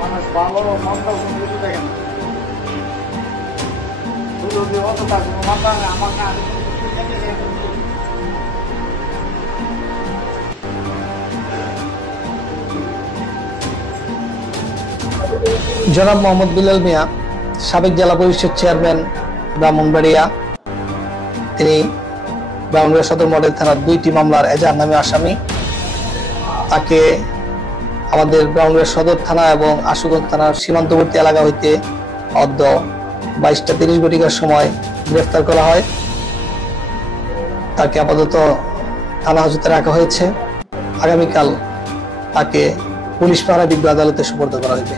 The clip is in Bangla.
মানুষ ভালো মন্দ কোনো কিছু দেখে না। যদি অত কাজ মাথা আমার না জনাব মোহাম্মদ বিলাল মিয়া, সাবেক জেলা পরিষদ চেয়ারম্যান ব্রাহ্মণবাড়িয়া, তিনি ব্রাহ্মণবাড়িয়া সদর মডেল থানার 2টি মামলার এজাহার নামে আসামি। তাকে আমাদের ব্রাহ্মণবাড়িয়া সদর থানা এবং আশুগঞ্জ থানার সীমান্তবর্তী এলাকা হইতে অদ্য 22টা 30 ঘটিকার সময় গ্রেফতার করা হয়। তাকে আপাতত থানা হাজতে রাখা হয়েছে। আগামীকাল তাকে পুলিশ পাহারা বিজ্ঞ আদালতে সুপর্দ করা হইবে।